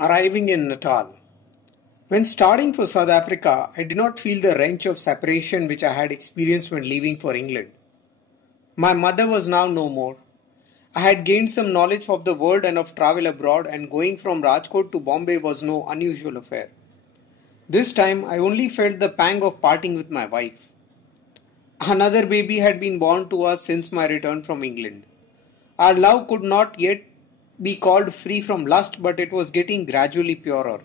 Arriving in Natal. When starting for South Africa, I did not feel the wrench of separation which I had experienced when leaving for England. My mother was now no more. I had gained some knowledge of the world and of travel abroad, and going from Rajkot to Bombay was no unusual affair. This time, I only felt the pang of parting with my wife. Another baby had been born to us since my return from England. Our love could not yet be called free from lust, but it was getting gradually purer.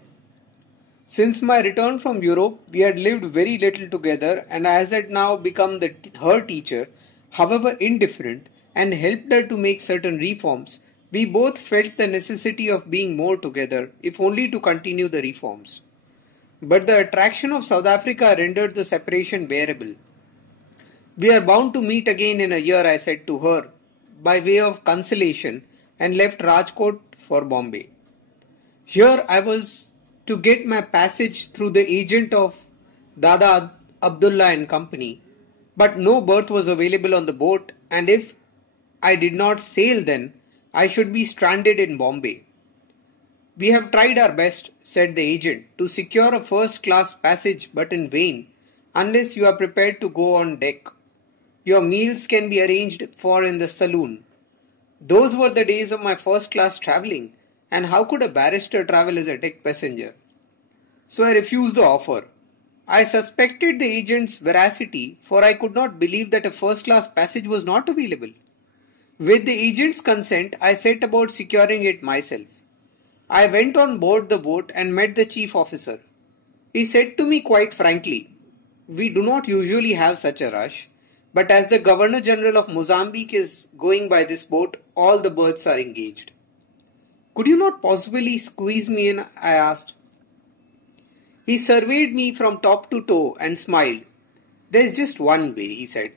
Since my return from Europe, we had lived very little together, and as I had now become her teacher, however indifferent, and helped her to make certain reforms, we both felt the necessity of being more together, if only to continue the reforms. But the attraction of South Africa rendered the separation bearable. We are bound to meet again in a year, I said to her, by way of consolation, and left Rajkot for Bombay. Here I was to get my passage through the agent of Dada Abdullah and Company, but no berth was available on the boat, and if I did not sail then, I should be stranded in Bombay. We have tried our best, said the agent, to secure a first-class passage, but in vain, unless you are prepared to go on deck. Your meals can be arranged for in the saloon. Those were the days of my first-class travelling, and how could a barrister travel as a deck passenger? So I refused the offer. I suspected the agent's veracity, for I could not believe that a first-class passage was not available. With the agent's consent, I set about securing it myself. I went on board the boat and met the chief officer. He said to me quite frankly, "We do not usually have such a rush, but as the Governor-General of Mozambique is going by this boat, all the berths are engaged." "Could you not possibly squeeze me in?" I asked. He surveyed me from top to toe and smiled. "There is just one way," he said.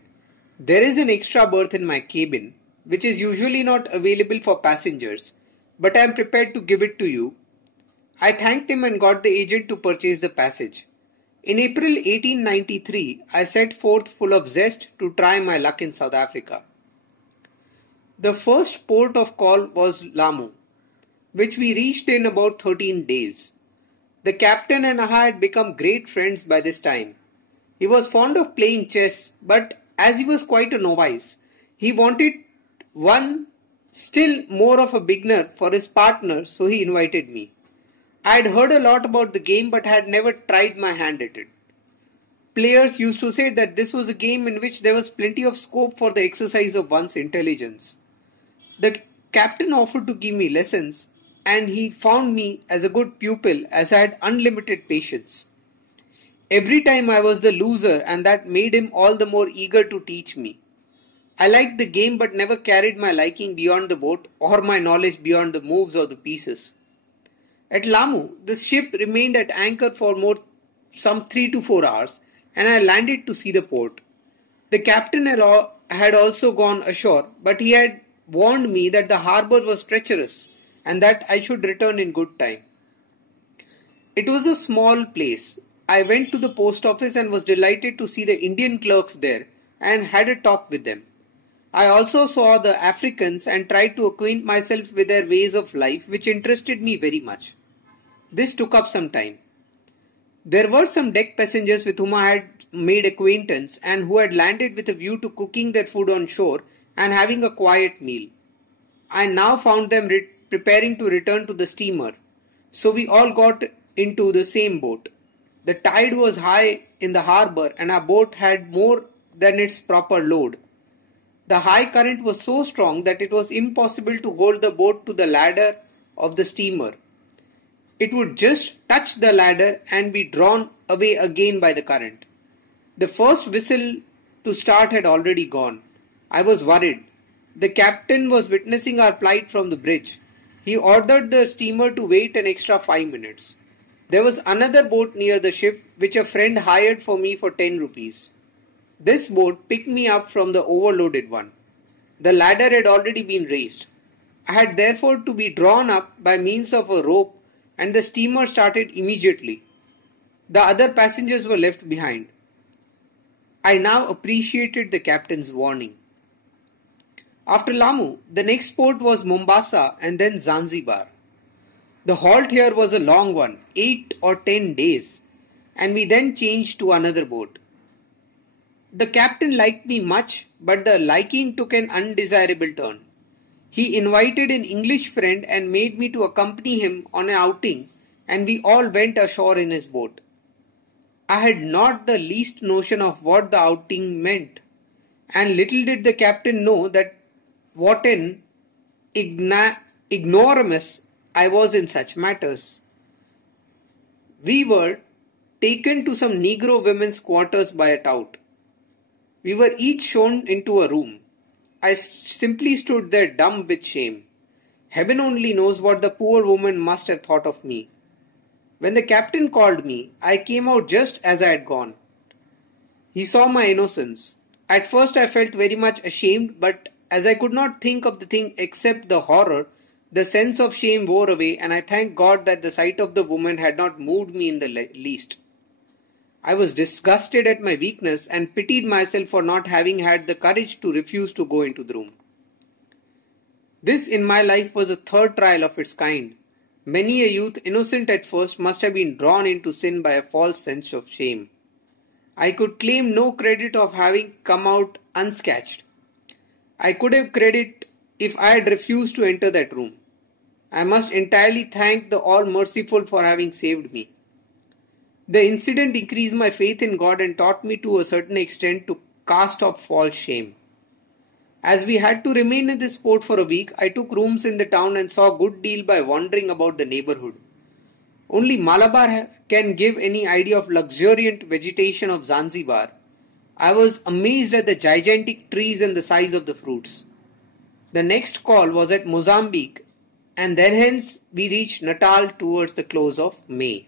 "There is an extra berth in my cabin, which is usually not available for passengers, but I am prepared to give it to you." I thanked him and got the agent to purchase the passage. In April 1893, I set forth full of zest to try my luck in South Africa. The first port of call was Lamu, which we reached in about 13 days. The captain and I had become great friends by this time. He was fond of playing chess, but as he was quite a novice, he wanted one still more of a beginner for his partner, so he invited me. I had heard a lot about the game but had never tried my hand at it. Players used to say that this was a game in which there was plenty of scope for the exercise of one's intelligence. The captain offered to give me lessons, and he found me as a good pupil as I had unlimited patience. Every time I was the loser, and that made him all the more eager to teach me. I liked the game but never carried my liking beyond the boat or my knowledge beyond the moves of the pieces. At Lamu, the ship remained at anchor for some 3 to 4 hours, and I landed to see the port. The captain had also gone ashore, but he had warned me that the harbour was treacherous and that I should return in good time. It was a small place. I went to the post office and was delighted to see the Indian clerks there and had a talk with them. I also saw the Africans and tried to acquaint myself with their ways of life, which interested me very much. This took up some time. There were some deck passengers with whom I had made acquaintance and who had landed with a view to cooking their food on shore and having a quiet meal. I now found them preparing to return to the steamer, so we all got into the same boat. The tide was high in the harbour and our boat had more than its proper load. The high current was so strong that it was impossible to hold the boat to the ladder of the steamer. It would just touch the ladder and be drawn away again by the current. The first whistle to start had already gone. I was worried. The captain was witnessing our plight from the bridge. He ordered the steamer to wait an extra 5 minutes. There was another boat near the ship which a friend hired for me for 10 rupees. This boat picked me up from the overloaded one. The ladder had already been raised. I had therefore to be drawn up by means of a rope, and the steamer started immediately. The other passengers were left behind. I now appreciated the captain's warning. After Lamu, the next port was Mombasa and then Zanzibar. The halt here was a long one, 8 or 10 days, and we then changed to another boat. The captain liked me much, but the liking took an undesirable turn. He invited an English friend and made me to accompany him on an outing, and we all went ashore in his boat. I had not the least notion of what the outing meant, and little did the captain know that what an ignoramus I was in such matters. We were taken to some Negro women's quarters by a tout. We were each shown into a room. I simply stood there dumb with shame. Heaven only knows what the poor woman must have thought of me. When the captain called me, I came out just as I had gone. He saw my innocence. At first I felt very much ashamed, but as I could not think of the thing except the horror, the sense of shame wore away, and I thanked God that the sight of the woman had not moved me in the least. I was disgusted at my weakness and pitied myself for not having had the courage to refuse to go into the room. This in my life was a third trial of its kind. Many a youth, innocent at first, must have been drawn into sin by a false sense of shame. I could claim no credit of having come out unscathed. I could have credit if I had refused to enter that room. I must entirely thank the All-Merciful for having saved me. The incident increased my faith in God and taught me to a certain extent to cast off false shame. As we had to remain in this port for a week, I took rooms in the town and saw a good deal by wandering about the neighborhood. Only Malabar can give any idea of luxuriant vegetation of Zanzibar. I was amazed at the gigantic trees and the size of the fruits. The next call was at Mozambique, and then hence we reached Natal towards the close of May.